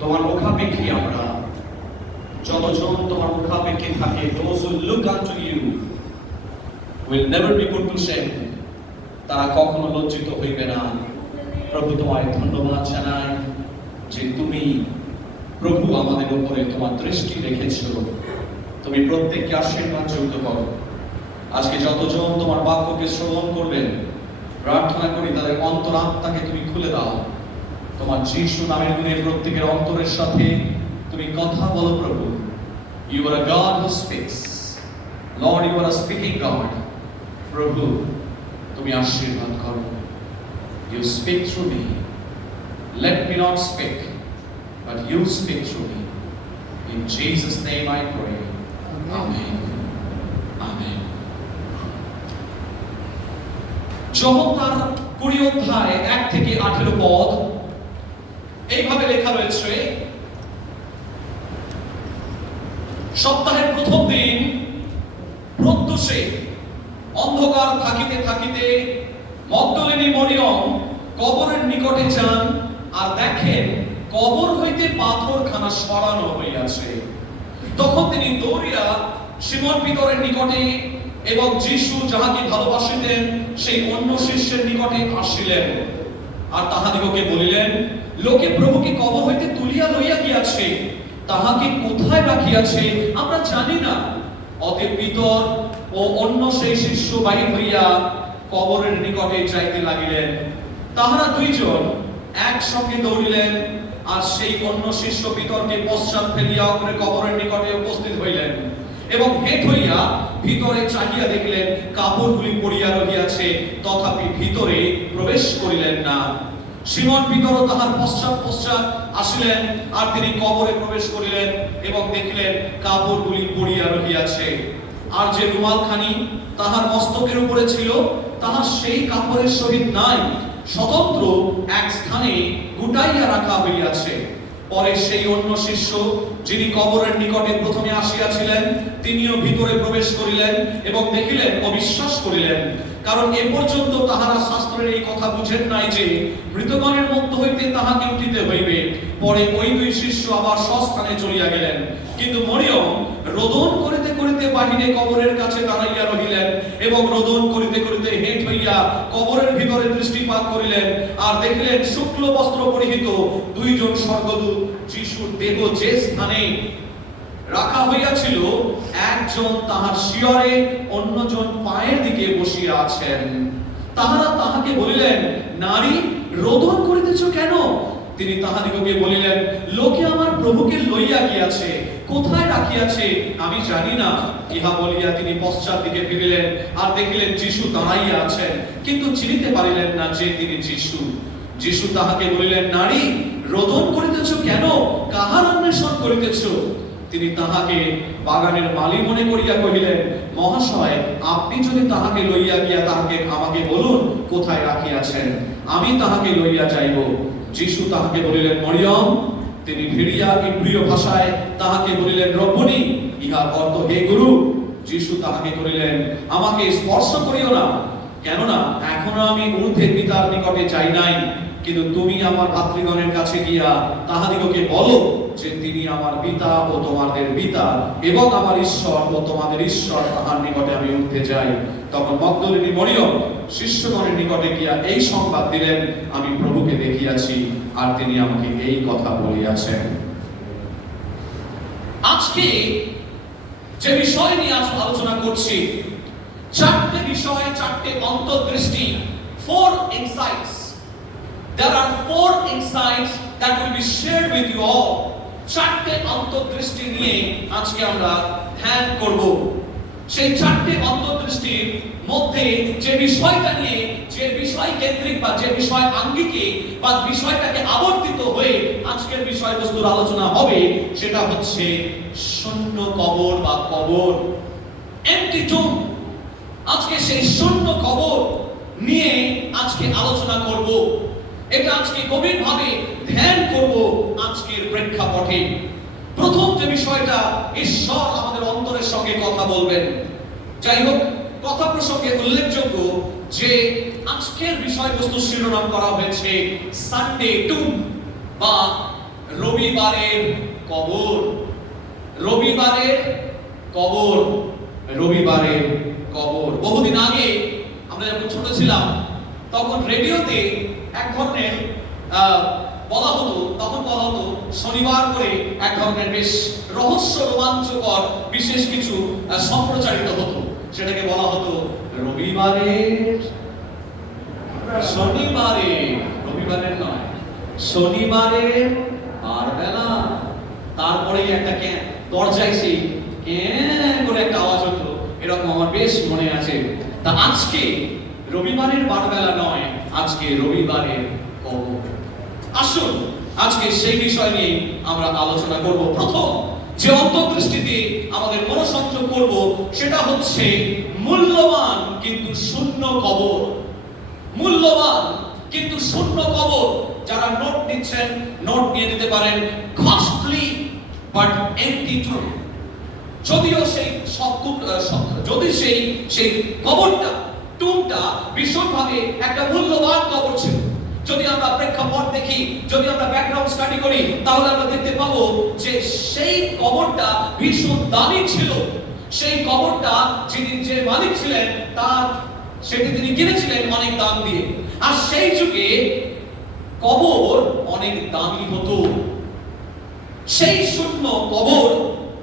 তোমার মুখাপেক্ষী আমরা, যতজন তোমার মুখাপেক্ষী থাকে, those who look unto you will never be put to shame, তারা কখনো লজ্জিত হইবে না। প্রভু তোমায় ধন্যবাদ জানাই যে তুমি প্রভু আমাদের উপরে তোমার দৃষ্টি রেখেছো, তুমি প্রত্যেককে আশীর্বাদ যুক্ত করো। আজকে যতজন তোমার বাক্যকে শ্রবণ করবেন, প্রার্থনা করি তাদের অন্তরাত্মাকে তুমি খুলে দাও। তোমার যিশু নামের গুণে প্রত্যেকের অন্তরের সাথে তুমি কথা বলো প্রভু। You are a God who speaks. Lord, you are a speaking God. প্রভু তুমি আশীর্বাদ করো। You speak through me. Let me not speak, but you speak through me. In Jesus' name I pray. Amen. Amen. যোহন তার 20 অধ্যায় 1 থেকে 18 পদ এইভাবে লেখা রয়েছে, সপ্তাহের প্রথম দিন প্রত্যুষে অন্ধকার থাকিতে থাকিতে মগদলিনী মরিয়ম কবরের নিকটে যান, আর দেখেন কবর হইতে পাথরখানা সরানো হইয়াছে। তখন তিনি দৌড়িয়া সিমন পিতরের নিকটে এবং যিশু যাহাকে ভালোবাসিতেন সেই অন্য শিষ্যের নিকটে আসিলেন, আর তাহাদিগকে বলিলেন, লোকে প্রভুকে কবর হইতে তুলিয়া লইয়া গিয়াছে, তাহাকে কোথায় রাখিয়াছে আমরা জানি না। অতএব পিতর ও অন্য সেই শিষ্য বাহির হইয়া কবরের নিকটে যাইতে লাগিলেন। তাহারা দুইজন একসঙ্গে দৌড়িলেন, আর সেই অন্য শিষ্য পিতরকে পশ্চাৎ ফেলিয়া অগ্রে কবরের নিকটে উপস্থিত হইলেন, এবং হেঁট হইয়া ভিতরে চাহিয়া দেখিলেন কাপড়গুলি পড়িয়া রহিয়াছে, তথাপি ভিতরে প্রবেশ করিলেন না। সিমন পিতরও তাহার পশ্চাৎ পশ্চাৎ আসিলেন, আর তিনি কবরে প্রবেশ করিলেন এবং দেখিলেন কাপড়গুলি পড়িয়া রহিয়াছে, আর যে রুমালখানি তাহার মস্তকের উপরে ছিল তাহা সেই কাপড়ের সহিত নাই, স্বতন্ত্র এক স্থানে গুটাইয়া রাখা হইয়াছে। পরে সেই অন্য শিষ্য যিনি কবরের নিকটে প্রথমে আসিয়াছিলেন তিনিও ভিতরে প্রবেশ করিলেন এবং দেখিলেন ও বিশ্বাস করিলেন, কারণ এ পর্যন্ত তাহারা শাস্ত্রের এই কথা বুঝেন নাই যে মৃতগণের মধ্য হইতে তাহাকে উঠিতে হইবে। পরে ওই দুই শিষ্য আবার স্বস্থানে চলিয়া গেলেন, কিন্তু মরিয়ম রোদন করিতে করিতে বাহিরে কবরের কাছে দাঁড়াইয়া রহিলেন, এবং রোদন করিতে করিতে হেঁট হইয়া কবরের ভিতরে দৃষ্টিপাত করিলেন, আর দেখিলেন শুক্ল বস্ত্র পরিহিত দুইজন স্বর্গদূত যিশুর দেহ যে স্থানে রাখা হইয়াছিল, একজন তাহার শিয়রে অন্যজন পায়ের দিকে বসিয়া আছেন। তাহারা তাহাকে বলিলেন, নারী, রোদন করিতেছ কেন? তিনি তাহাদিগকে বলিলেন, লোকে আমার প্রভুকে লইয়া গিয়াছে, কোথায় রাখিয়াছে আমি জানি না। ইহা বলিয়া তিনি পশ্চাৎ দিকে ফিরিলেন, আর দেখিলেন যিশু দাঁড়াইয়া আছেন, কিন্তু চিনিতে পারিলেন না যে তিনি যিশু। যিশু তাহাকে বলিলেন, নারী, রোদন করিতেছ কেন? কাহার অন্বেষণ করিতেছ? তিনি তাহাকে বাগানের মালি মনে করিয়া কহিলেন, মহাশয়, আপনি যদি তাহাকে লইয়া গিয়া তাহাকে আমাকে বলুন কোথায় রাখিয়াছেন, আমি তাহাকে লইয়া যাইব। যিশু তাহাকে বলিলেন, মরিয়ম। তিনি ফিরিয়া ইব্রিয় ভাষায় তাহাকে বলিলেন, রব্বুনি, ইহার অর্থ হে গুরু। যিশু তাহাকে করিলেন, আমাকে স্পর্শ করিও না, কেননা এখনো আমি ঊর্ধ্বে পিতার নিকটে যাই নাই, কিন্তু তুমি আমার ভাতৃগণের কাছে গিয়া তাহাদিগকে বলো যে তিনি আমার পিতা ও তোমাদের পিতা, এবং আমার ঈশ্বর ও তোমাদের ঈশ্বর, তাহার নিকটে আমি উঠতে যাই। তখন মগদলিনী মরিয়ম শিষ্যগণের নিকটে গিয়া এই সংবাদ দিলেন, আমি প্রভুকে দেখিয়াছি, আর তিনি আমাকে এই কথা বলিয়াছেন। আজকে যে বিষয় নিয়ে আজ আলোচনা করছি, চারটে বিষয়, চারটে অন্তর্দৃষ্টি, 4 insights. There are 4 insights that will be shared with you all. চারটে অন্তর্দৃষ্টি নিয়ে আজকে আমরা ধ্যান করব। সেই চারটে অন্তর্দৃষ্টির মধ্যে যে বিষয়টা নিয়ে, যে বিষয় কেন্দ্রিক বা যে বিষয় আঙ্গিকে বা বিষয়টাকে আবর্তিত হয়ে আজকের বিষয়বস্তুর আলোচনা হবে, সেটা হচ্ছে শূন্য কবর বা কবর, এম্পটি টুম্ব। আজকে সেই শূন্য কবর নিয়ে আজকে আলোচনা করব। এটা আজকে গভীরভাবে ধ্যান করব আজকের প্রেক্ষাপটে। প্রথম যে বিষয়টা, ঈশ্বর আমাদের অন্তরের সঙ্গে কথা বলবেন। যাই হোক, কথা প্রসঙ্গে উল্লেখযোগ্য যে আজকের বিষয়বস্তু শিরোনাম করা হয়েছে সানডে টুম্ব বা রবিবার রবিবারের কবর, রবিবারের কবর, রবিবারের কবর। বহুদিন আগে আমরা যখন ছোট ছিলাম তখন রেডিওতে এক ধরনের বলা হতো, তখন বলা হতো শনিবার করে এক ধরনের বেশ রহস্য রোমাঞ্চকর বিশেষ কিছু সম্প্রচারিত হতো। সেটাকে বলা হতো রবিবারের, শনিবারের, রবিবারের নয়, শনিবারের বারবেলা। তারপরে একটা দরজায় সেই করে একটা আওয়াজ হতো, এরকম আমার বেশ মনে আছে। তা আজকে রবিবারের বারবেলা নয়, আজকে রবিবারের কবর। আসুন আজকে সেই বিষয় নিয়ে আমরা আলোচনা করব। প্রথম যে অন্তর্দৃষ্টিতে আমাদের মনোসংযোগ করব সেটা হচ্ছে মূল্যবান কিন্তু শূন্য কবর। মূল্যবান কিন্তু শূন্য কবর। যারা নোট নিচ্ছেন নোট নিয়ে নিতে পারেন। কস্টলি বাট এমটি টুম। যদিও সেই যদি সেই কবরটা, টুমটা ভীষণভাবে একটা মূল্যবান কবর ছিল। যদি আমরা প্রেক্ষাপট দেখি, যদি আমরা ব্যাকগ্রাউন্ড স্টাডি করি, তাহলে আমরা দেখতে পাবো যে সেই কবরটা ভীষণ দামি ছিল। সেই কবরটা যে মালিক ছিলেন তার সেটি তিনি কিনেছিলেন অনেক দাম দিয়ে। আর সেই যুগে কবর অনেক দামি হতো। সেই শূন্য কবর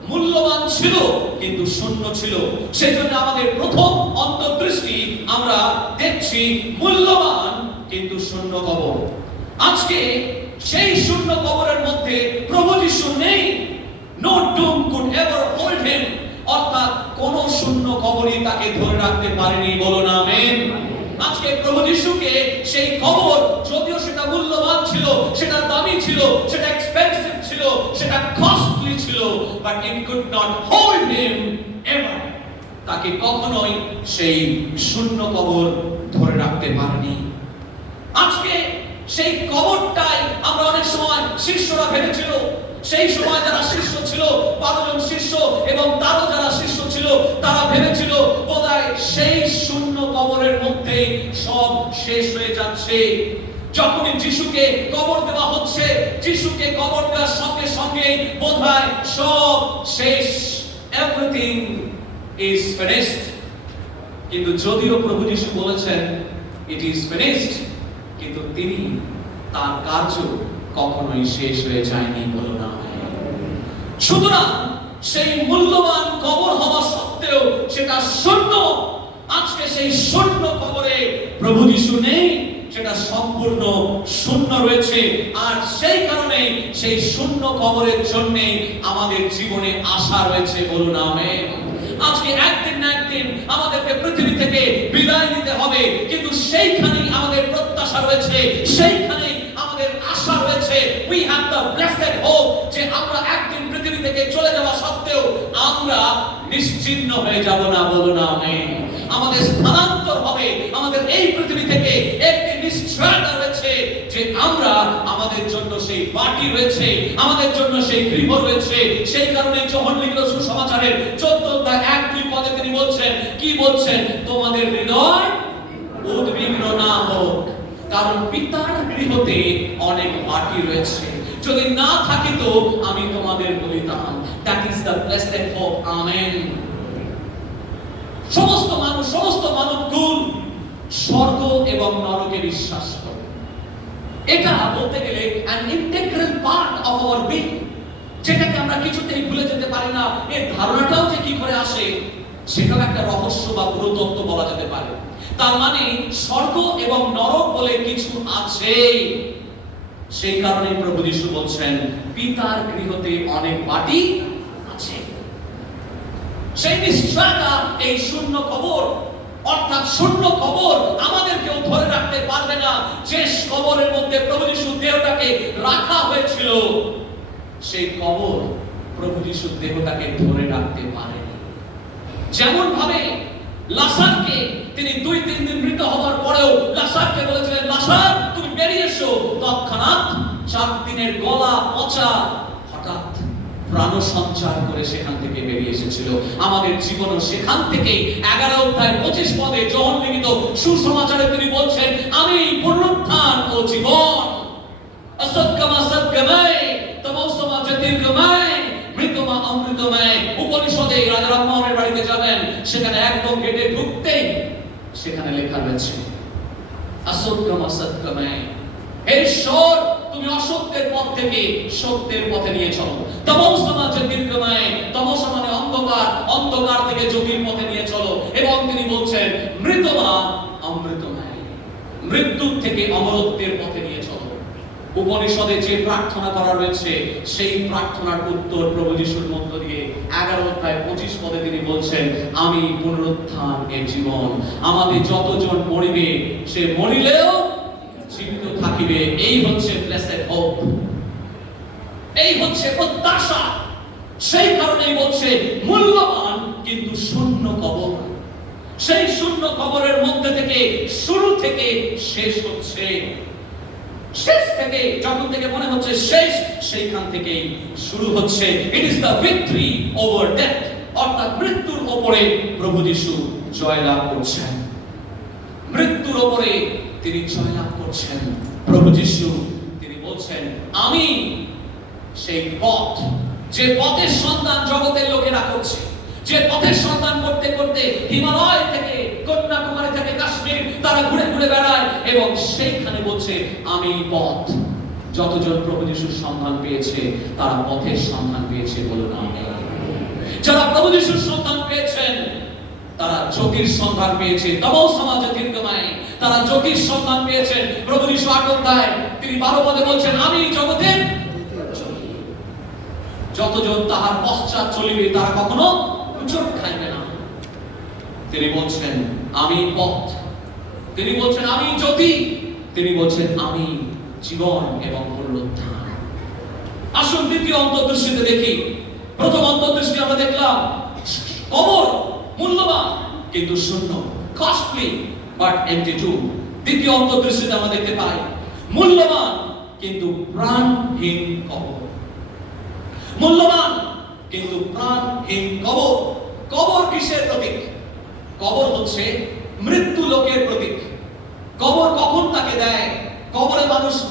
মূল্যবান ছিল কিন্তু শূন্য ছিল। সেজন্য আমাদের প্রথম অন্তর্দৃষ্টি আমরা দেখছি মূল্যবান কিন্তু শূন্য কবর। আজকে সেই শূন্য কবরের মধ্যে প্রভু যিশু নেই। No tomb could ever hold him। অর্থাৎ কোন শূন্য কবরই তাকে ধরে রাখতে পারেনি। বলুন আমেন। আজকে প্রভু যিশুকে সেই কবর, যদিও সেটা মূল্যবান ছিল, সেটা দামি ছিল, সেটা এক্সপেন্সিভ ছিল, সেটা কস্টলি ছিল, but it could not hold him ever. তাকে কখনোই সেই শূন্য কবর ধরে রাখতে পারেনি। আজকে সেই কবরটাই আমরা অনেক সময় শিষ্যরা ভেবেছিল। সেই সময় যারা শিষ্য ছিল, 12 জন শিষ্য এবং তারও যারা শিষ্য ছিল, তারা ভেবেছিল বোধহয় সেই শূন্য কবরের মধ্যে সব শেষ হয়ে যাচ্ছে। যখনই যিশুকে কবর দেওয়া হচ্ছে, যিশুকে কবর দেওয়ার সঙ্গে সঙ্গে বোধহয় সব শেষ, এভরিথিং ইজ ফিনিশড। কিন্তু যদিও প্রভু যিশু বলেছেন ইট ইজ ফিনিশড, কিন্তু তিনি তার কার্য কখনোই শেষ হয়ে যায়নি। বলো না। সুতরাং সেই মূল্যবান কবর হওয়া সত্ত্বেও সেটা শূন্য। আজকে সেই শূন্য কবরে প্রভু যিশু নেই, সেটা সম্পূর্ণ শূন্য রয়েছে। আর সেই কারণে সেই শূন্য কবরের জন্য আমাদের জীবনে আশা রয়েছে। বলুন আমেন। আজকে একদিন না একদিন আমাদেরকে পৃথিবী থেকে বিদায় নিতে হবে, কিন্তু সেইখানেই আমাদের প্রত্যাশা রয়েছে, সেইখানেই আমাদের আশা রয়েছে। We have the blessed hope যে আমরা একদিন পৃথিবী থেকে চলে যাওয়া সত্ত্বেও আমরা নিশ্চিহ্ন হয়ে যাব না। বলুন আমেন। আমাদের স্থানান্তর হবে। আমাদের এই পৃথিবী থেকে একটি নিশ্চয়তা রয়েছে যে আমরা, আমাদের জন্য সেই বাটি রয়েছে, আমাদের জন্য সেই গৃহ রয়েছে। সেই কারণে যোহন লিখিত সুসমাচারের 14 অধ্যায় 1-2 পদে তিনি বলছেন, কি বলছেন? তোমাদের হৃদয় উদ্বিগ্ন না হোক, কারণ পিতার গৃহতে অনেক বাটি রয়েছে। যদি না থাকিত আমি তোমাদের বলিতাম। That is the blessed hope. Amen. সমস্ত মানবকুল স্বর্গ এবং নরকে বিশ্বাস করে। এটা বলতে গেলে an integral part of our being, যেটাকে আমরা কিছুতেই ভুলে যেতে পারি না। এর ধারণাটাও যে কি করে আসে সেটাও একটা রহস্য বা পুরোতত্ত্ব বলা যেতে পারে। তার মানে স্বর্গ এবং নরক বলে কিছু আছে। সেই কারণে প্রভু যিশু বলছেন পিতার গৃহতে অনেক বাটি আছে। সেই নিশ্চয়তা এই শূন্য কবর, অর্থাৎ শূন্য কবর আমাদেরকেও ধরে রাখতে পারবে না। যে কবরের মধ্যে প্রভু যিশু দেহটাকে রাখা হয়েছিল, সেই কবর প্রভু যিশু দেহটাকে ধরে রাখতে পারেনি। যেমন ভাবে লাসারকে তিনি 2-3 দিন মৃত হওয়ার পরেও লাসারকে বলেছিলেন, লাসার তুমি বেরিয়ে এসো। তৎক্ষণাৎ 4 দিনের গলা পচা হঠাৎ প্রাণ সঞ্চার করে সেখান থেকে বেরিয়ে এসেছিল। আমাদের জীবনও সেখান থেকেই 11 অধ্যায় 25 পদে যোহন লিখিত সুসমাচারে তিনি বলছেন, আমি পুনরুত্থান ও জীবন। असत कम असत गमय, तमोस আমৃতময় উপনিষদে রাজা রামমোহনের বাড়িতে যাবেন, সেখানে একদম গেটে ঢুকতেই সেখানে লেখা রয়েছে আসত্যম অসত্যময়। হে ঈশ্বর, তুমি অসত্যের পথ থেকে সত্যের পথে নিয়ে চলো। তমসা জ্যোতির্গময়, তমসা মানে অন্ধকার, অন্ধকার থেকে জ্যোতির পথে নিয়ে চলো। এবং তিনি বলছেন মৃতমা অমৃতময়, মৃত্যু থেকে অমরত্বের পথে নিয়ে চলো। উপনিষদে যে প্রার্থনা করা রয়েছে সেই প্রার্থনার উত্তর প্রভু যিশুর মধ্য দিয়ে 11 অধ্যায় 25 পদে তিনি বলছেন আমি পুনরুত্থান এর জীবন। আমাদের যতজন মরিবে সে মরিলেও জীবিত থাকিবে। এই হচ্ছে ব্লেসেড হোপ, এই হচ্ছে প্রত্যাশা। সেই কারণেই বলছে মূল্যবান কিন্তু শূন্য কবর। সেই শূন্য কবরের মধ্যে থেকে শুরু থেকে শেষ হচ্ছে, শেষ থেকে যখন থেকে মনে হচ্ছে শেষ, সেইখান থেকেই শুরু হচ্ছে। It is the victory over death, অর্থাৎ মৃত্যুর উপরে প্রভু যিশু জয়লাভ করছেন। মৃত্যুর উপরে তিনি জয়লাভ করছেন প্রভু যিশু। তিনি বলছেন আমি সেই পথ, যে পথের সন্ধান জগতের লোকেরা করছে, যে পথের সন্ধান করতে করতে হিমালয় থেকে কন্যাকুমারী থেকে কাশ্মীর তারা ঘুরে ঘুরে বেড়ায়, এবং সেইখানে বলছে আমি পথ। যতজন প্রভু যিশুর সন্ধান পেয়েছে তারা পথের সন্ধান পেয়েছে, বলুন আমেন। যারা প্রভু যিশুর সন্ধান পেয়েছেন তারা জ্যোতির সন্ধান পেয়েছে। তমসা জ্যোতির্গময়, তারা জ্যোতির সন্ধান পেয়েছেন। প্রভু যিশু 8 অধ্যায় তিনি 12 পদে বলছেন আমি জগতের জ্যোতি। যতজন তাহার পশ্চাৎ চলিবে তারা কখনো চোখ খাইবে না। তিনি বলছেন আমি পথ, তিনি বলছেন আমি জ্যোতি, তিনি বলছেন আমি জীবন এবং পুনরুত্থান। আসুন দ্বিতীয় অন্তর্দৃষ্টিতে দেখি। প্রথম অন্তর্দৃষ্টি আমরা দেখলাম কবর মূল্যবান কিন্তু শূন্য, কস্টলি বাট এমটি টু। দ্বিতীয় অন্তর্দৃষ্টিতে আমরা দেখতে পাই মূল্যবান কিন্তু প্রাণহীন কবর। মূল্যবান কিন্তু প্রাণহীন কবর। কবর কিসের প্রতীক? কবর হচ্ছে মৃত্যু লোকের প্রতীক। কবর কখন তাকে দেয়? কবরে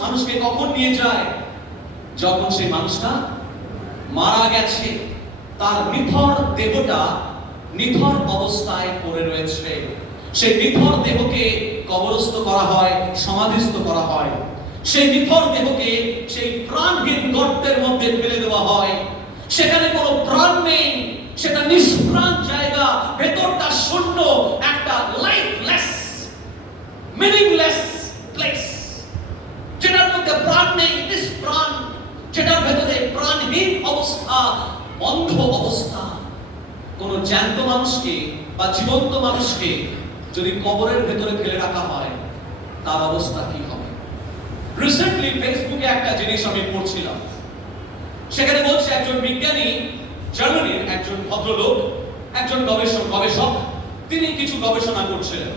মানুষকে কখন নিয়ে যায়? যখন সেই মানুষটা মারা গেছে, তার নিথর দেহটা নিথর অবস্থায় পড়ে রয়েছে, সেই নিথর দেহকে কবরস্থ করা হয়, সমাধিস্থ করা হয়। সেই নিথর দেহকে সেই প্রাণহীন গর্তের মধ্যে ফেলে দেওয়া হয়। সেখানে কোনো প্রাণ নেই, সেটা নিষ্প্রাণ জায়গা, ভেতরটা শূন্য, একটা লাইফলেস মিনিংলেস প্লেস, যেটার মধ্যে প্রাণ নেই, নিষ্প্রাণ, যেটার ভেতরে প্রাণহীন অবস্থা, বন্ধ অবস্থা। কোন জ্যান্ত মানুষকে বা জীবন্ত মানুষকে যদি কবরের ভেতরে ফেলে রাখা হয় তার অবস্থা কি হবে? রিসেন্টলি ফেসবুকে একটা জিনিস আমি পড়ছিলাম, সেখানে বলছে একজন বিজ্ঞানী, জার্মানির একজন ভদ্রলোক, একজন গবেষক, তিনি কিছু গবেষণা করছিলেন।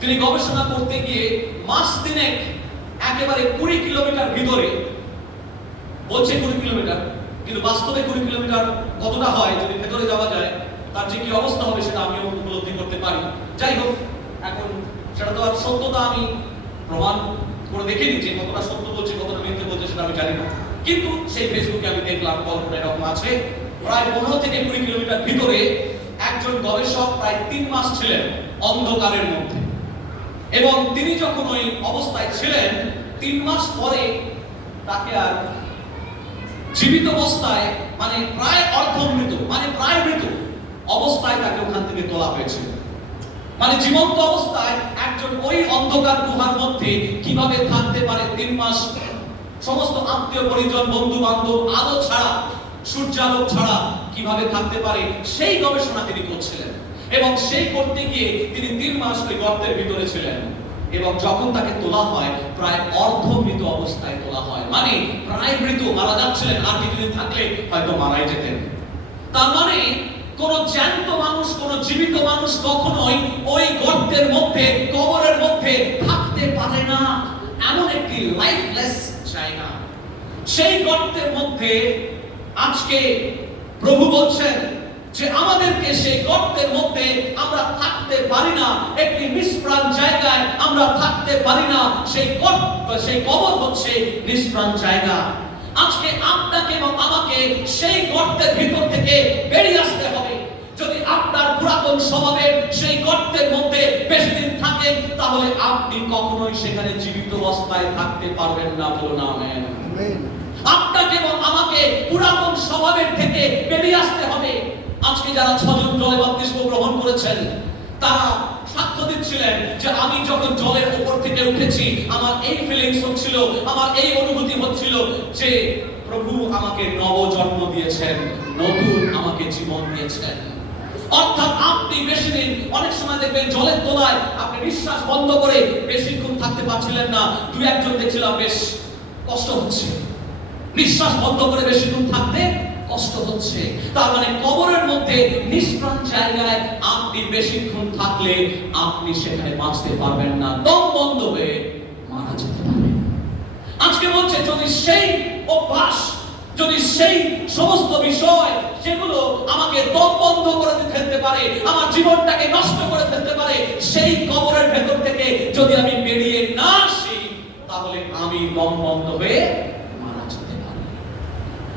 তিনি গবেষণা করতে গিয়ে মাস তিনেক একেবারে 20 কিলোমিটার ভিতরে, বলছে 20 কিলোমিটার, কিন্তু বাস্তবে 20 কিলোমিটার কতটা হয় যদি ভেতরে যাওয়া যায় তার যে কি অবস্থা হবে সেটা আমিও উপলব্ধি করতে পারি। যাই হোক, এখন সেটা তো আর সত্যতা আমি প্রমাণ করে দেখিনি যে কতটা সত্য বলছে কতটা মিথ্যে বলছে সেটা আমি জানি না, কিন্তু সেই ফেসবুকে আমি দেখলাম গল্পটা এরকম আছে। প্রায় 15 থেকে 20 কিলোমিটার ভিতরে একজন গবেষক প্রায় 3 মাস ছিলেন অন্ধকারের মধ্যে, এবং তিনি যখন ওই অবস্থায় ছিলেন 3 মাস পরে তাকে আর জীবিত অবস্থায়, মানে প্রায় অর্ধমৃত, মানে প্রায় মৃত অবস্থায় তাকে ওখান থেকে তোলা হয়েছিল। মানে জীবন্ত অবস্থায় একজন ওই অন্ধকার গুহার মধ্যে কিভাবে থাকতে পারে 3 মাস, সমস্ত আত্মীয় পরিজন বন্ধু বান্ধব আলো ছাড়া, সূর্যালোক ছাড়া কিভাবে থাকতে পারে, সেই গবেষণা তিনি করছিলেন। এবং সেই করতে গিয়ে তিনি 3 মাস ওই গর্তের ভিতরে ছিলেন, এবং যখন তাকে তোলা হয় প্রায় অর্ধমৃত অবস্থায় তোলা হয়, মানে প্রায় মৃত, মারা যাচ্ছিলেন, আর কিছুদিন থাকলে হয়তো মারাই যেতেন। তার মানে কোন জ্যান্ত মানুষ, কোন জীবিত মানুষ কখনোই ওই গর্তের মধ্যে, কবরের মধ্যে থাকতে পারে না। এমন একটি লাইফলেস জায়গা। সেই গর্তের মধ্যে আজকে প্রভু বলছেন যে আমাদেরকে সেই গর্তের মধ্যে আমরা থাকতে পারি না, একটি নিষ্প্রাণ জায়গায় আমরা থাকতে পারি না। সেই গর্ত, সেই কবর হচ্ছে নিষ্প্রাণ জায়গা। আজকে আজকে আপনাকে এবং আমাকে সেই গর্তের ভিতর থেকে বেরিয়ে আসতে হবে। যদি আপনার পুরাতন স্বভাবের সেই গর্তের মধ্যে বেশি দিন থাকেন, তাহলে আপনি কখনোই সেখানে জীবিত অবস্থায় থাকতে পারবেন না। বলুন আমেন। আপনাকে এবং আমাকে পুরাতন স্বভাবের থেকে বেরিয়ে আসতে হবে। আজকে যারা 6 জন জলে বাপ্তিস্ম গ্রহণ করেছেন, তারা সাক্ষ্য দিচ্ছিলেন যে আমি যখন জলের উপর থেকে উঠেছি, আমার এই ফিলিংস হচ্ছিল, আমার এই অনুভূতি হচ্ছিল যে প্রভু আমাকে নবজন্ম দিয়েছেন, নতুন আমাকে জীবন দিয়েছেন। অর্থাৎ আপনি বেশি দিন, অনেক সময় দেখবেন জলের তলায় আপনি নিঃশ্বাস বন্ধ করে বেশিক্ষণ থাকতে পারছিলেন না। দুই একজন দেখছিলাম বেশ কষ্ট হচ্ছে, নিঃশ্বাস বন্ধ করে বেশিক্ষণ থাকতে কষ্ট হচ্ছে। তার মানে কবরের মধ্যে নিষ্প্রাণ জায়গায় আপনি বেশিক্ষণ থাকলে আপনি সেখানে বাঁচতে পারবেন না, দম বন্ধ হয়ে মারা যেতে পারেন। আজকে বলছে যদি সেই অভ্যাস, যদি সেই সমস্ত বিষয় যেগুলো আমাকে দম বন্ধ করে ফেলতে পারে, আমার জীবনটাকে নষ্ট করে ফেলতে পারে, সেই কবরের ভেতর থেকে যদি আমি বেরিয়ে না আসি, তাহলে আমি দম বন্ধ হয়ে মারা যেতে পারি।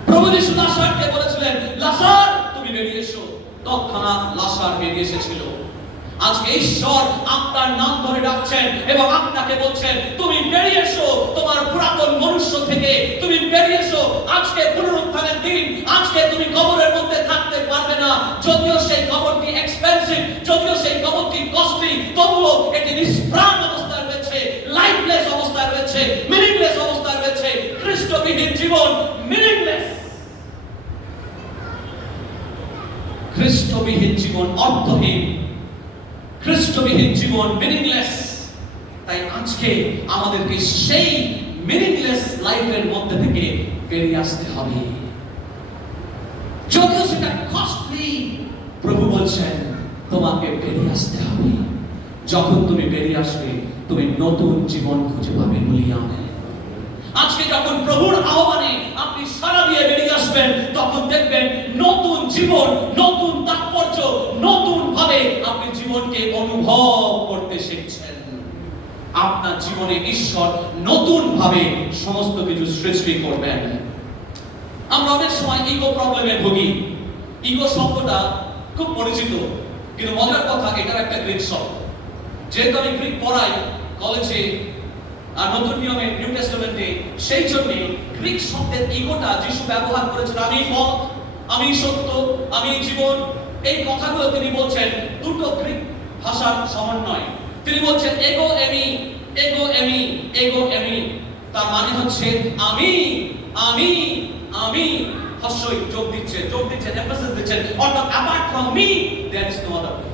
প্রভু যিশু লাসারকে বলেছিলেন, লাসার তুমি বেরিয়ে এসো। তৎক্ষণাৎ লাসার বেরিয়ে এসেছিল। আজকে ঈশ্বর আপনার নাম ধরে ডাকছেন এবং আপনাকে বলছেন তুমি বেরিয়ে এসো তোমার পুরাতন মনুষ্য থেকে, তুমি বেরিয়ে এসো। আজকে পুনরুত্থানের দিন, আজকে তুমি কবরের মধ্যে থাকতে পারবে না। যদিও সেই কবরটি এক্সপেন্সিভ, যদিও সেই কবরটি কস্টলি, তবুও এটি নিষ্প্রাণ অবস্থায় রয়েছে, লাইফলেস অবস্থায় রয়েছে, মিনিংলেস অবস্থায় রয়েছে। খ্রিস্টবিহীন জীবন মিনিংলেস, খ্রিস্টবিহীন জীবন অর্থহীন, খ্রিস্টবিহীন জীবন মিনিংলেস। তাই আজকে আমাদেরকে সেই মিনিংলেস লাইফের মধ্যে থেকে বেরিয়ে আসতে হবে। যদিও সেটা কস্টলি, প্রভু বলছেন তোমাকে বেরিয়ে আসতে হবে। যখন তুমি বেরিয়ে আসবে, তুমি নতুন জীবন খুঁজে পাবে। বলি আমেন। আজকে যখন প্রভুর আহ্বানে আপনি সাড়া দিয়ে বেরিয়ে আসবেন, তখন দেখবেন নতুন জীবন, নতুন তাৎপর্য, নতুন ভাবে আপনি জীবনকে অনুভব করতে শিখছেন। আপনার জীবনে ঈশ্বর নতুন ভাবে সমস্ত কিছু সৃষ্টি করবেন। আমরা অনেক সময় ইগো প্রবলেমে ভুগি। ইগো শব্দটা খুব পরিচিত, কিন্তু মজার কথা এটার একটা গ্রিক শব্দ। যেহেতু আমি গ্রিক পড়াই কলেজে আর নতুন নিয়মে নিউ টেস্টামেন্টে, সেই জন্য গ্রিক শব্দের ইগোটা যিশু ব্যবহার করেছেন। আমি পথ, আমি সত্য, আমি জীবন, এই কথাগুলো তিনি বলছেন দুটো গ্রিক ভাষার সমন্বয়। তিনি বলছেন এগো এমি, এগো এমি, এগো এমি। তার মানে হচ্ছে আমি, আমি, আমি। হস্যই যোগ দিচ্ছেন, এমফাসিস দিচ্ছেন। অর্থাৎ apart from me there is no other way.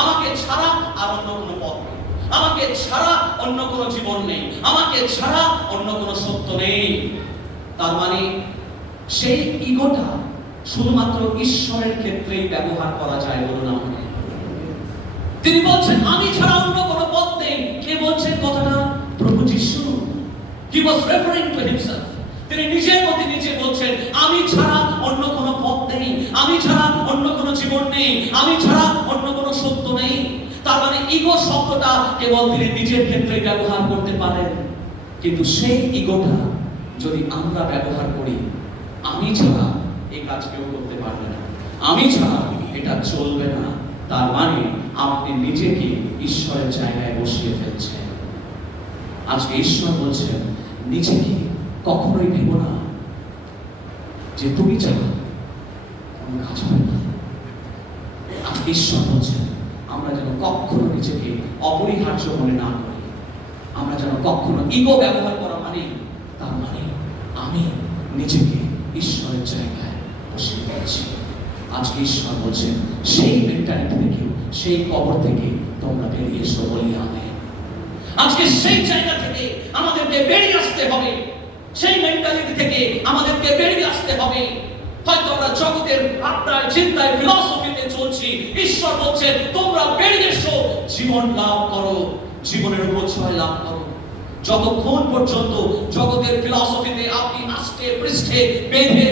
আমাকে ছাড়া আর অন্য কোনো পথ নেই, আমাকে ছাড়া অন্য কোনো জীবন নেই, আমাকে ছাড়া অন্য কোনো সত্য নেই। তার মানে সেই ইগোটা শুধুমাত্র ঈশ্বরের ক্ষেত্রেই ব্যবহার করা যায়। বলুন আমেন। তিনি বলছেন আমি ছাড়া অন্য কোনো পথ নেই। কে বলছেন কথাটা? প্রভু যিশু। He was referring to himself. তিনি নিজের প্রতি নিজে বলছেন আমি ছাড়া অন্য কোনো পথ নেই, আমি ছাড়া অন্য কোনো জীবন নেই, আমি ছাড়া অন্য কোনো সত্য নেই। তার মানে ইগো শব্দটা কেবল তিনি নিজের ক্ষেত্রে ব্যবহার করতে পারেন, কিন্তু সেই ইগোটা যদি আমরা ব্যবহার করি, আমি ছাড়া এই কাজ কেউ করতে পারবে না, আমি ছাড়া এটা চলবে না, তার মানে আপনি নিজেকে ঈশ্বরের জায়গায় বসিয়ে ফেলছেন। আজকে ঈশ্বর বলছেন নিজেকে কখনোই ভেবো না যে তুমি ছাড়া কোনো কাজ হবে না। আজকে ঈশ্বর বলছেন আমরা যেন কখনো নিজেকে অপরিহার্য মনে না করি। আমরা যেন কখনো ইগো ব্যবহার করা মানে, তার মানে আমি নিজেকে ঈশ্বরের জায়গায় বসিয়ে ফেলছি। আজকে ঈশ্বর বলছেন সেই মেন্টালিটি থেকে, সেই কবর থেকে তোমরা বেরিয়ে এসো। বলি আমেন। আজকে সেই জায়গা থেকে আমাদেরকে বেরিয়ে আসতে হবে, সেই মেন্টালিটি থেকে আমাদেরকে বেরিয়ে আসতে হবে। হয়তো আমরা জগতের আড্ডায়, চিন্তায়, ফিলসফিতে চলছি। ঈশ্বর বলছেন তোমরা বেরিয়ে এসো, জীবন লাভ করো, জীবনের উপজয় লাভ করো। যতক্ষণ পর্যন্ত জগতের ফিলসফিতে আপনি আস্তে পৃষ্ঠে বেঁধে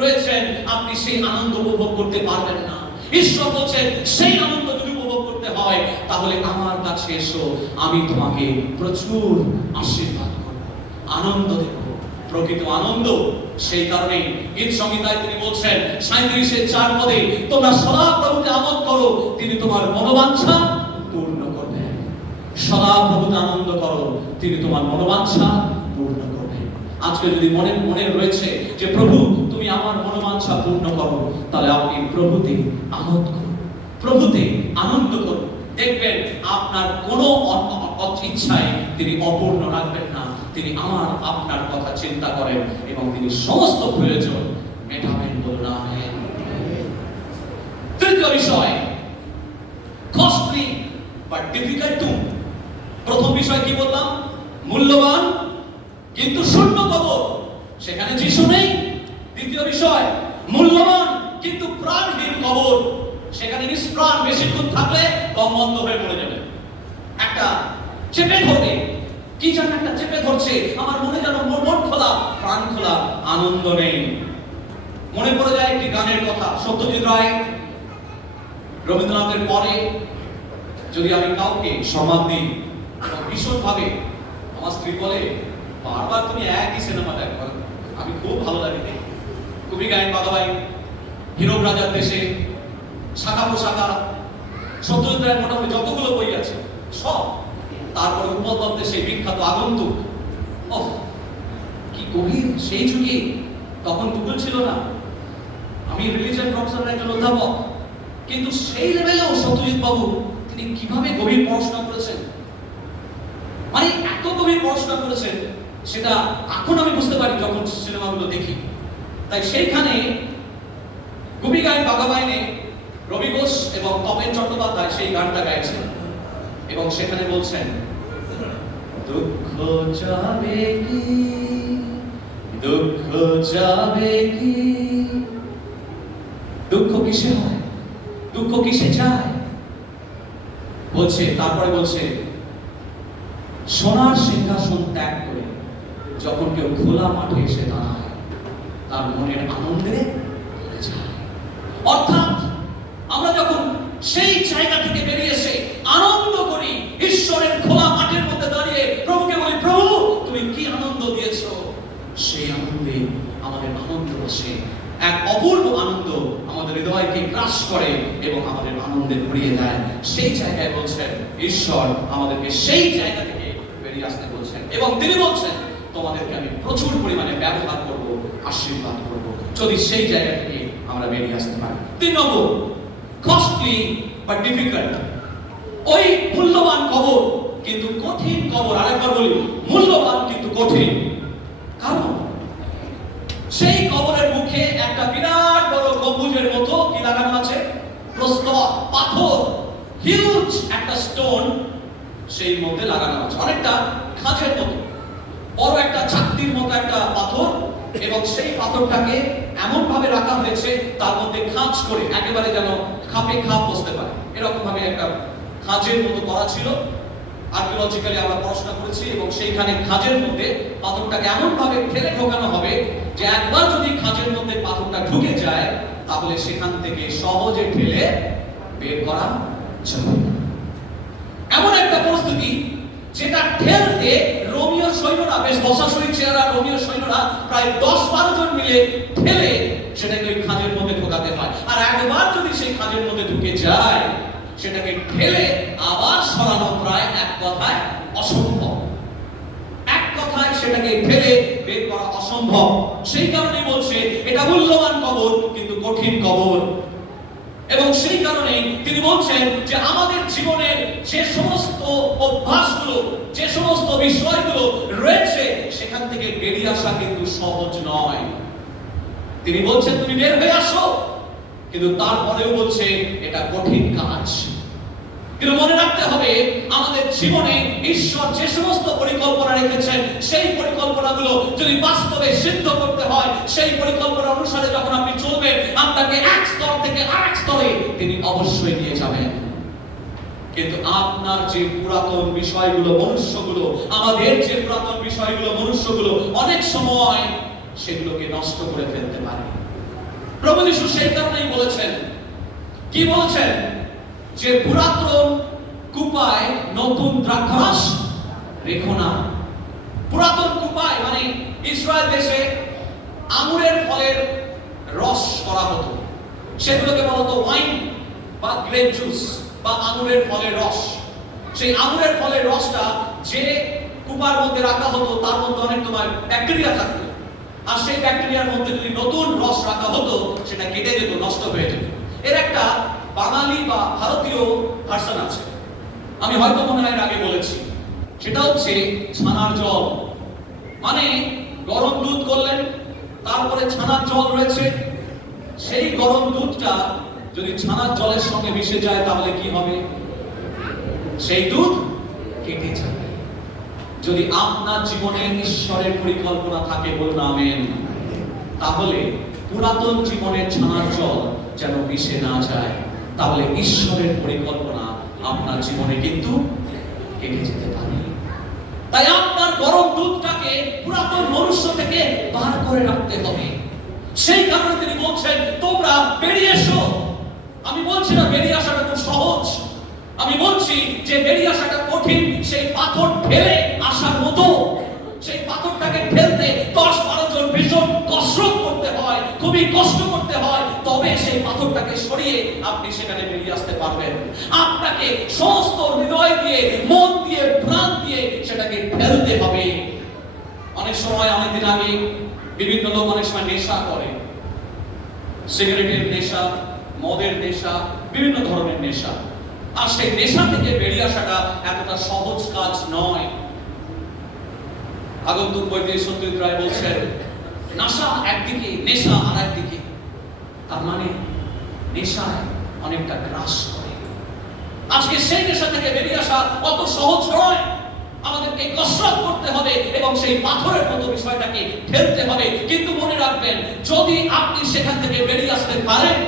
রয়েছেন, আপনি সেই আনন্দ উপভোগ করতে পারবেন না। ঈশ্বর বলছেন সেই আনন্দ যদি উপভোগ করতে হয়, তাহলে আমার কাছে এসো, আমি তোমাকে প্রচুর আশীর্বাদ করব, আনন্দ দেব, প্রকৃত আনন্দ। সেই কারণে গীত সংহিতায় তিনি বলছেন 37:4 পদে, তোমরা সদা প্রভুতে আমোদ করো, তিনি তোমার মনোবাঞ্ছা পূর্ণ করবেন। সদা প্রভুতে আনন্দ করো, তিনি তোমার মনোবাঞ্ছা পূর্ণ করবেন। আজকে যদি মনে রয়েছে যে প্রভু তুমি আমার মনোবাঞ্ছা পূর্ণ করো, তাহলে আপনি প্রভুতে আমোদ করুন, প্রভুতে আনন্দ করুন। দেখবেন আপনার কোনো ইচ্ছায় তিনি অপূর্ণ রাখবেন না। তিনি আপনার কথা চিন্তা করেন এবং তিনি সমস্ত প্রয়োজন মেটাবেন। বলুন আমেন। তৃতীয় বিষয়, কস্টলি বাট ডিফিকাল্ট টু। প্রথম বিষয় কি বললাম? মূল্যবান কিন্তু শূন্য কবর, সেখানে যিশু নেই। দ্বিতীয় বিষয়, মূল্যবান কিন্তু প্রাণহীন কবর, সেখানে নিষ্প্রাণ বেশিক্ষণ থাকলে দম বন্ধ হয়ে পড়ে যাবে। একটা চেপে ধরবে, কি যেন একটা চেপে ধরছে, আমার মনে যেন মন খোলা, প্রাণ খোলা, আনন্দ নেই। মনে পড়ে যায় একটি গানের কথা, সত্যজিৎ রায় রবীন্দ্রনাথের পরে যদি আমি কাউকে সম্মান দিই, ভীষণ ভাবে আমার স্ত্রী বলে, বারবার তুমি একই সিনেমা দেখো, আমি খুব ভালো লাগে। কবি গায়েন বাঘাবাই, হীরক রাজার দেশে, শাখা পোশাখা, সত্যজিৎ রায়ের মোটামুটি যতগুলো বই আছে সব, তারপরে উপলব্ধে সেই বিখ্যাত আগন্তুক। ওহ, কি গভীর সেই যুগে! তখন গুগল ছিল না, আমি রিলিজিয়ন প্রফেসরের একজন অধ্যাপক, কিন্তু সেই লেভেলেও সত্যজিৎ বাবু তিনি কিভাবে গভীর পড়াশোনা করেছেন, মানে এত গভীর পড়াশোনা করেছেন, সেটা এখন আমি বুঝতে পারি যখন সিনেমাগুলো দেখি। তাই সেইখানে কবি গায়েন বাঘাবাইনে রবি ঘোষ এবং তপেন চট্টোপাধ্যায় সেই গানটা গাইছেন এবং সেখানে বলছেন, দুঃখ যাবে কি, দুঃখ যাবে কি। দুঃখ কিসে হয়, দুঃখ কিসে যায়? বলছে, তারপরে বলছে, সোনার সিংহাসন ত্যাগ করে যখন কেউ খোলা মাঠে এসে দাঁড়ায়, তার মনের আনন্দে ভরে যায়। অর্থাৎ আমরা যখন সেই জায়গা থেকে বেরিয়ে এসে আনন্দ করি, ঈশ্বরের খোলা মাঠের মধ্যে দাঁড়িয়ে প্রভুকে বলি, প্রভু তুমি কি আনন্দ দিয়েছো, সেই আনন্দে আমাদের আনন্দ আসে। এক অপূর্ব আনন্দ আমাদের হৃদয়কে গ্রাস করে এবং আমাদের আনন্দে ভরিয়ে দেয়। সেই জায়গায় বলছেন ঈশ্বর আমাদেরকে সেই জায়গা থেকে বেরিয়ে আসতে বলছেন এবং তিনি বলছেন, তোমাদেরকে আমি প্রচুর পরিমাণে ব্যবহার করব, আশীর্বাদ করব, যদি সেই জায়গা থেকে আমরা বেরিয়ে আসতে পারি। 3 নম্বর, কস্টলি বাট ডিফিকাল্ট। ওই মূল্যবান কবর কিন্তু কঠিন কবর। আরেকবার বলি, মূল্যবান কিন্তু কঠিন। কারণ সেই কবরের মুখে একটা বিরাট বড় গম্বুজের মতো কি লাগানো আছে? প্রস্তর, পাথর, হিউজ একটা স্টোন সেই মধ্যে লাগানো আছে, অনেকটা খাঁজের মতো, বড় একটা চাকতির মতো একটা পাথর, এবং সেই পাথরটাকে এমন ভাবে রাখা হয়েছে তার মধ্যে খাঁজ করে, একেবারে যেন খাপে খাপ বসতে পারে, এরকম ভাবে একটা খাঁজের মতো করা ছিল। আর্কিওলজিক্যালি আমরা পড়াশোনা করেছি এবং সেইখানে খাঁজের মধ্যে পাথরটাকে এমন ভাবে ঠেলে ঢোকানো হবে যে একবার যদি খাঁজের মধ্যে পাথরটা ঢুকে যায়, তাহলে সেখান থেকে সহজে ঠেলে বের করা যাবে না। এমন একটা পরিস্থিতি যেটা ঠেলতে রোমীয় সৈন্যরা, বেশ বসাসই চেহারা রোমীয় সৈন্যরা প্রায় 10-12 জন মিলে ঠেলে সেটাকে ওই খাঁজের মধ্যে ঢোকাতে হয়। আর একবার যদি সেই খাঁজের মধ্যে ঢুকে যায়, সেটাকে ঠেলে আবার সরানো প্রায় এক কথায় অসম্ভব। এক কথায় সেটাকে ঠেলে বের করা অসম্ভব। সেই কারণে বলছে এটা মূল্যবান কবর কিন্তু কঠিন কবর। এবং সেই কারণে তিনি বলছেন যে আমাদের জীবনের যে সমস্ত অভ্যাসগুলো, যে সমস্ত বিষয়গুলো রয়েছে, সেখান থেকে বেরিয়ে আসা কিন্তু সহজ নয়। তিনি বলছেন তুমি বের হয়ে আসো, কিন্তু তারপরেও বলছে এটা কঠিন কাজ। কিন্তু মনে রাখতে হবে, আমাদের জীবনে ঈশ্বর যে সমস্ত পরিকল্পনা রেখেছেন, সেই পরিকল্পনাগুলো যদি বাস্তবে সিদ্ধ করতে হয়, সেই পরিকল্পনা অনুসারে যখন আপনি চলবেন, আপনাকে এক স্তর থেকে আরেক স্তরে তিনি অবশ্যই নিয়ে যাবেন। কিন্তু আপনার যে পুরাতন বিষয়গুলো, মনুষ্যগুলো, আমাদের যে পুরাতন বিষয়গুলো, মনুষ্যগুলো অনেক সময় সেগুলোকে নষ্ট করে ফেলতে পারে। প্রভু যিশু সেই কারণেই বলেছেন, কি বলেছেন? যে পুরাতন কুপায় নতুন দ্রাক্ষারস রেখো না। পুরাতন কুপায় মানে ইসরায়েল দেশে আঙুরের ফলের রস করা হতো, সেগুলোকে বলা হতো ওয়াইন বা গ্রেপ জুস বা আঙুরের ফলের রস। সেই আঙুরের ফলের রসটা যে কুপার মধ্যে রাখা হতো তার মধ্যে অনেক তোমার ব্যাকটেরিয়া থাকতো, আর সেই ব্যাকটেরিয়ার মধ্যে যদি নতুন রস রাখা হতো সেটা কেটে যেত, নষ্ট হয়ে যেত। এর একটা বাঙালি বা ভারতীয় ভার্সন আছে, আমি হয়তো মনে হয় আগে বলেছি, সেটা হচ্ছে ছানার জল। মানে গরম দুধ করলেন, তারপরে ছানার জল রয়েছে, সেই গরম দুধটা যদি ছানার জলের সঙ্গে মিশে যায় তাহলে কি হবে? সেই দুধ কেটে যাবে। যদি আপনার জীবনে ঈশ্বরের পরিকল্পনা থাকে, বলুন আমেন, তাহলে পুরাতন জীবনের ছানার জল যেন মিশে না যায়, তাহলে ঈশ্বরের পরিকল্পনা আপনার জীবনে কিন্তু কেটে যেতে পারে। তাই আপনার গরম দুধটাকে পুরাতন মনুষ্য থেকে বার করে রাখতে হবে। সেই কারণে তিনি বলছেন তোমরা বেরিয়ে এসো। আমি বলছি না বেরিয়ে আসাটা খুব সহজ, আমি বলছি যে বেরিয়ে আসাটা কঠিন। সেই পাথর ঠেলে আসার মতো, সেই পাথরটাকে ঠেলতে 10-12 জন ভীষণ কসরত করতে হয়, খুবই কষ্ট করতে হয়, তবে সেই পাথরটাকে সরিয়ে আপনি সেখানে বেরিয়ে আসতে পারবেন। আপনাকে সমস্ত হৃদয় দিয়ে, মন দিয়ে, প্রাণ দিয়ে সেটাকে ঠেলতে হবে। অনেক সময়, অনেকদিন আগে বিভিন্ন লোক অনেক সময় নেশা করে, সিগারেটের নেশা, মদের নেশা, বিভিন্ন ধরনের নেশা, আর সেই নেশা থেকে বেরিয়ে আসাটা এতটা সহজ কাজ নয়। আগন্তুক বৈদ্যিক সত্যজিৎ রায় বলছেন নেশা একদিকে, নেশা আর একদিকে, তার মানে নেশায় অনেকটা গ্রাস করে। আজকে সেই নেশা থেকে বেরিয়ে আসা অত সহজ নয়, আমাদেরকে কসরত করতে হবে এবং সেই পাথরের মতো বিষয়টাকে ঠেলতে হবে। কিন্তু মনে রাখবেন, যদি আপনি সেখান থেকে বেরিয়ে আসতে পারেন,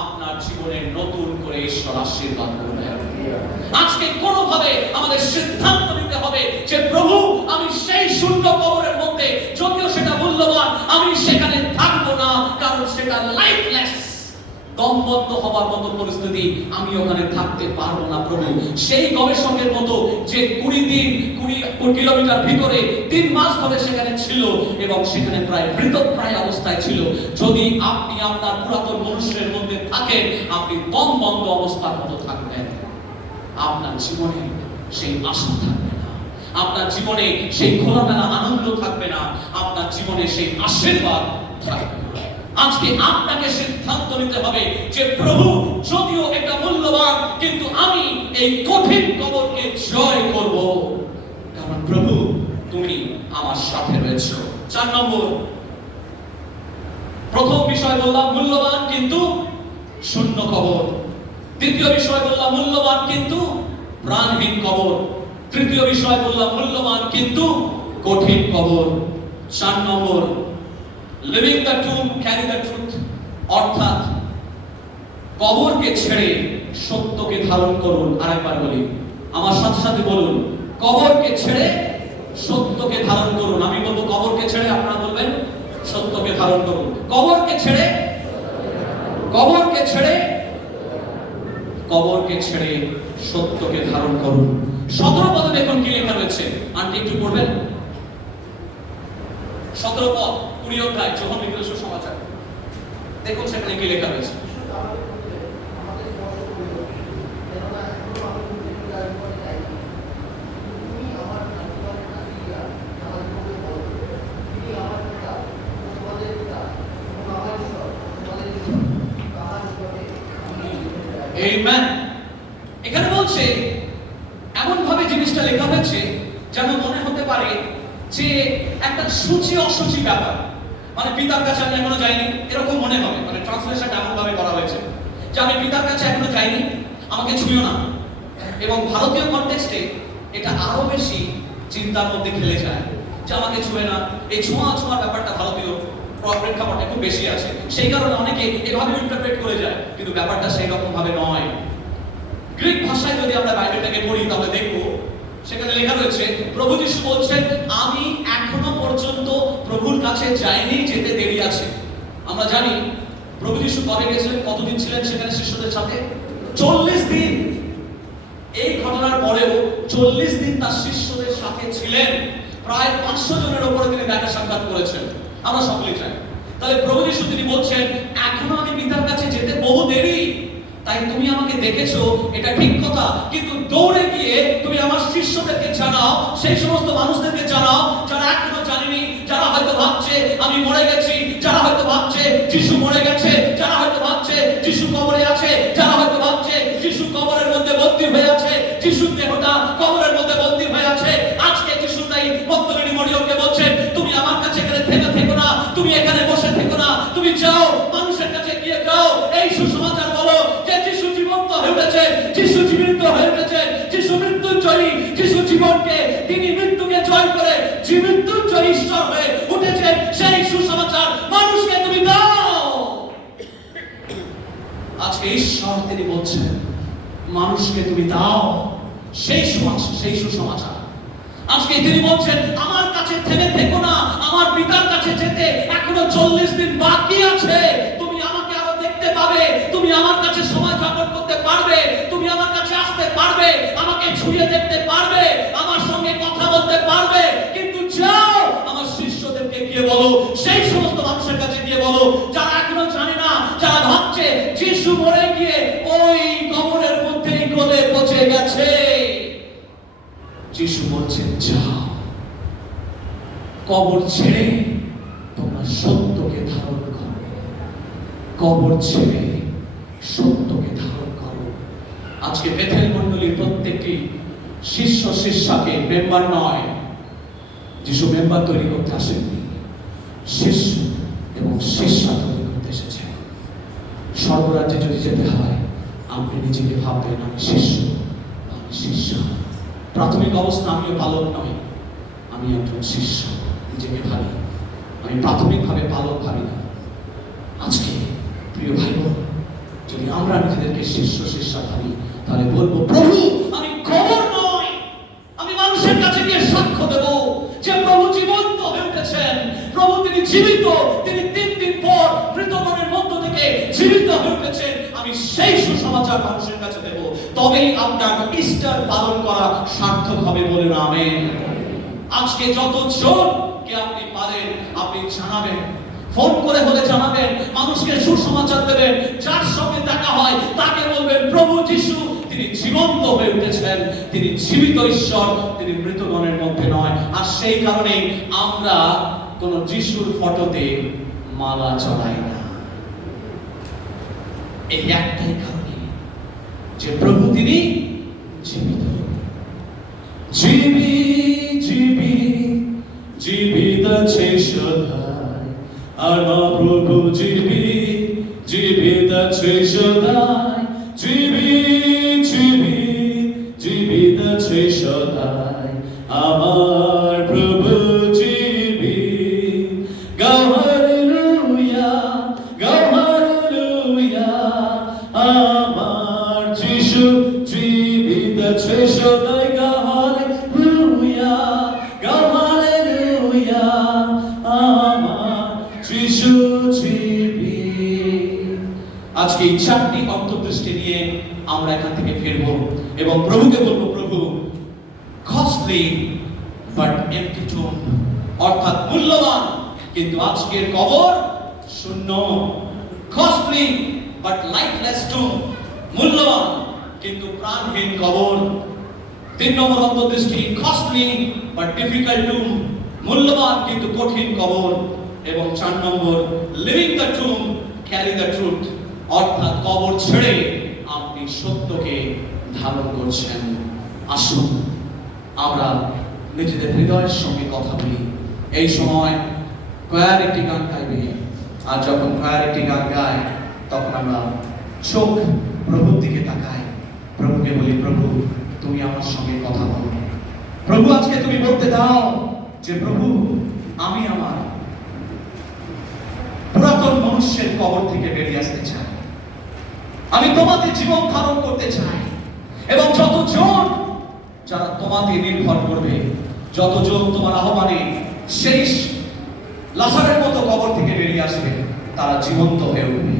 আপনার জীবনে নতুন করে ঈশ্বর আশীর্বাদ করবেন। আজকে কোনোভাবে আমাদের সিদ্ধান্ত নিতে হবে যে প্রভু, আমি সেই শূন্য কবরের মধ্যে, যদিও সেটা মূল্যবান, আমি সেখানে থাকবো না, কারণ সেটা লাইফলেস, দমবন্ধ হবার মতো পরিস্থিতি, আমি ওখানে থাকতে পারবো না প্রভু। সেই গবেষকের মতো যে 20 কিলোমিটার ভিতরে 3 মাস ধরে সেখানে ছিল এবং সেখানে প্রায় মৃতপ্রায় অবস্থায় ছিল, যদি আপনি আপনার পুরাতন মনুষ্যের মধ্যে থাকেন, আপনি দমবন্ধ অবস্থার মতো থাকবেন। আপনার জীবনে সেই আশা থাকবে না, আপনার জীবনে সেই খোলামেলা আনন্দ থাকবে না, আপনার জীবনে সেই আশীর্বাদ থাকবে না। আজকে আপনাকে সিদ্ধান্ত নিতে হবে যে প্রভু, যদিও এটা মূল্যবান, কিন্তু আমি এই কঠিন কবরকে জয় করব, কারণ প্রভু তুমি আমার সাথে রয়েছো। 4 নম্বর, প্রথম বিষয় বললাম মূল্যবান কিন্তু শূন্য কবর। দ্বিতীয় বিষয় বললাম মূল্যবান কিন্তু প্রাণহীন কবর। তৃতীয় বিষয় বললাম মূল্যবান কিন্তু কঠিন কবর। 4 number, living the truth, carry the truth, অর্থাৎ কবরকে ছেড়ে সত্যকে ধারণ করুন। আরেকবার বলি, আমার সাথে সাথে বলুন, কবরকে ছেড়ে সত্যকে ধারণ করুন। আমি বলবো কবরকে ছেড়ে, আপনারা বলবেন সত্যকে ধারণ করুন। কবরকে ছেড়ে, কবরকে ছেড়ে, কবরকে ছেড়ে সত্যকে ধারণ করুন। 17 পদে দেখুন কি লেখা রয়েছে, আন্টি একটু পড়বেন। 17 পদ 20 অধ্যায় যোহন লিখিত সুসমাচার, দেখুন সেখানে কি লেখা রয়েছে। আমেন। এখানে বলছে এমন ভাবে জিনিসটা লেখা হয়েছে যেন মনে হতে পারে যে একটা সূচি অসুচি ব্যাপার, মানে পিতার কাছে আমি এখনো যাইনি, এরকম মনে হবে। মানে ট্রান্সলেশনটা এমন ভাবে করা হয়েছে যে আমি পিতার কাছে এখনো যাইনি, আমাকে ছুঁয়ো না। এবং ভারতীয় কনটেক্সটে এটা আরো বেশি চিন্তার মধ্যে খেলে যায় যে আমাকে ছুঁয়ে না। এই ছোঁয়ার ব্যাপারটা ভারতীয় প্রেক্ষাপটে খুব বেশি আছে, সেই কারণে অনেকে এভাবে ইন্টারপ্রেট করে যায়, কিন্তু ব্যাপারটা সেই রকম ভাবে নয়। গ্রিক ভাষায় যদি আমরা বাইবেলটাকে পড়ি তাহলে দেখবো সেখানে লেখা রয়েছে প্রভু যিশু বলছেন, আমি এখনো পর্যন্ত প্রভুর কাছে যাইনি, যেতে দেরি আছে। আমরা জানি প্রভু যিশু কবে গেছিলেন, কতদিন ছিলেন সেখানে শিষ্যদের সাথে? 40 দিন। এই ঘটনার পরেও 40 দিন তার শিষ্যদের সাথে ছিলেন। প্রায় 500 জনের উপরে তিনি দেখা সাক্ষাৎ করেছেন, আমরা সকলেই জানি। তাহলে প্রভু যিশু তিনি বলছেন, এখনো আমি পিতার কাছে যেতে বহু দেরি, তাই তুমি আমাকে দেখেছো এটা ঠিক কথা, কিন্তু দৌড়ে গিয়ে তুমি আমার শিষ্যদেরকে জানাও, সেই সমস্ত মানুষদেরকে জানাও যারা এখনো জানেনি, যারা হয়তো ভাবছে আমি মরে গেছি, যারা হয়তো ভাবছে যিশু মরে গেছে, যারা হয়তো ভাবছে যিশু কবরে আছে, যারা হয়তো ভাবছে যিশু কবরের মধ্যে বন্দী হয়ে আছে, যিশুর দেহটা কবরের মধ্যে বন্দী হয়ে আছে। আজকে যিশু তাই মগদলিনী মরিয়মকে বলছেন, তুমি আমার কাছে এখানে থেমে থেকো না, তুমি এখানে বসে থেকো না, তুমি যাও, মানুষের কাছে গিয়ে যাও, এই সুসমাচার বলো যে যিশু জীবন্ত হয়ে উঠেছে, যিশু জীবিত হয়ে উঠেছে, যিশু মৃত্যুঞ্জয়ী, যিশু জীবনকে তিনি মৃত্যুকে জয় করে মৃত্যুঞ্জয়ী ঈশ্বর হয়ে উঠেছে, সেই সুসমাচার মানুষকে তুমি দাও। আজকে ঈশ্বর তিনি বলছেন মানুষকে তুমি দাও সেই সুসমাচার। আজকে তিনি বলছেন আমার কাছে থেমে থেকো না, আমার পিতার কাছে যেতে এখনো 40 দিন বাকি আছে, তুমি আমাকে আরো দেখতে পাবে, তুমি আমার কাছে সময় যাপন করতে পারবে, তুমি আমার কাছে আসতে পারবে, আমাকে ছুঁয়ে দেখতে পারবে, আমার সঙ্গে কথা বলতে পারবে, কিন্তু যাও আমার শিষ্যদেরকে গিয়ে বলো, সেই সমস্ত মানুষের কাছে গিয়ে বলো যারা এখনো জানে না, যারা ভাবছে যিশু মরে গিয়ে ওই কবরের মধ্যেই গলে পচে গেছে। যিশু বলছেন যাও, কবর ছেড়ে তোমরা সত্যকে ধারণ করো, কবর ছেড়ে সত্যকে ধারণ করো। আজকে বেথেল মণ্ডলীর প্রত্যেকটি শিষ্য শিষ্যাকে মেম্বার নয়, যিশু মেম্বার তৈরি করতে আসেননি, শিষ্য এবং শিষ্যা তৈরি করতে এসেছেন। স্বর্গরাজ্যে যদি যেতে হয় আপনি নিজেকে ভাববেন আমি শিষ্য, আমি শিষ্য। প্রাথমিক অবস্থা আমিও পালক নই, আমি একজন শিষ্য, নিজেকে ভাবি, আমি প্রাথমিকভাবে পালক ভাবি না। আজকে প্রিয় ভাই বোন, যদি আমরা নিজেদেরকে শিষ্য শিষ্যা ভাবি তাহলে বলবো প্রভু আমি কবর নয়, আমি মানুষের কাছে গিয়ে সাক্ষ্য দেব যে প্রভু জীবন্ত হয়ে উঠেছেন, প্রভু তিনি জীবিত, তিনি 3 দিন পর মৃতগণের মধ্য থেকে জীবিত হয়ে উঠেছেন, আমি সেই সুসমাচার মানুষের কাছে দেব, তবেই আপনার ইস্টার পালন করা সার্থক হবে, বলেন আমেন। আজকে যতজনকে আপনি পারেন আপনি জানাবেন, ফোন করে হলে জানাবেন, মানুষকে সুসমাচার দেবেন, যার সঙ্গে দেখা হয় তাকে বলবেন প্রভু যিশু তিনি জীবন্ত হয়ে উঠেছেন, তিনি জীবিত ঈশ্বর, তিনি মৃতগণের মধ্যে নয়। আর সেই কারণে আমরা কোন যিশুর ফটোতে মালা চড়াই না, এই একটাই কারণে যে প্রভু তিনি জীবিত। জীবিত আছে সদাই, আমার প্রভু জীবিত আছে সদাই, জীবিত আছে সদাই, আমার প্রভু জীবিত। গাও হালেলুয়া, গাও হালেলুয়া, আমার যিশু জীবিত আছে সদাই, গাও হালেলুয়া, গাও হালেলুয়া, আমার যিশু জীবিত। আজকে এই 4টি অন্তর্দৃষ্টি নিয়ে আমরা এখান থেকে ফিরবো এবং প্রভুকে বলবো প্রভু কস্টলি বাট এমপ্টি টুম, অর্থাৎ মূল্যবান কিন্তু আজকের কবর শূন্য। কস্টলি বাট লাইফলেস টুম, মূল্যবান কিন্তু প্রাণহীন কবর। 3 নম্বর অন্তর্দৃষ্টি কস্টলি বাট ডিফিকাল্ট টুম, মূল্যবান কিন্তু কঠিন কবর। এবং 4 number living the tomb carry the truth, অর্থাৎ কবর ছেড়ে আপনি সত্যকে ধারণ করছেন। আসুন আমরা নিজেদের হৃদয়ের সঙ্গে কথা বলি। এই সময় কয়ার একটি গান গাইবে, আর যখন কয়ার একটি গান গায় তখন আমরা চোখ প্রভুর দিকে তাকাই, প্রভুকে বলি প্রভু তুমি আমার সঙ্গে কথা বলো, প্রভু আজকে তুমি বলতে দাও যে প্রভু আমি আমার পুরাতন মনুষ্যের কবর থেকে বেরিয়ে আসতে চাই, আমি তোমাতে জীবন ধারণ করতে চাই। এবং যতজন যারা তোমাতে নির্ভর করবে, যতজন তোমার আহ্বানে শেষ লাসারের মতো কবর থেকে বেরিয়ে আসবে, তারা জীবন্ত হয়ে উঠবে।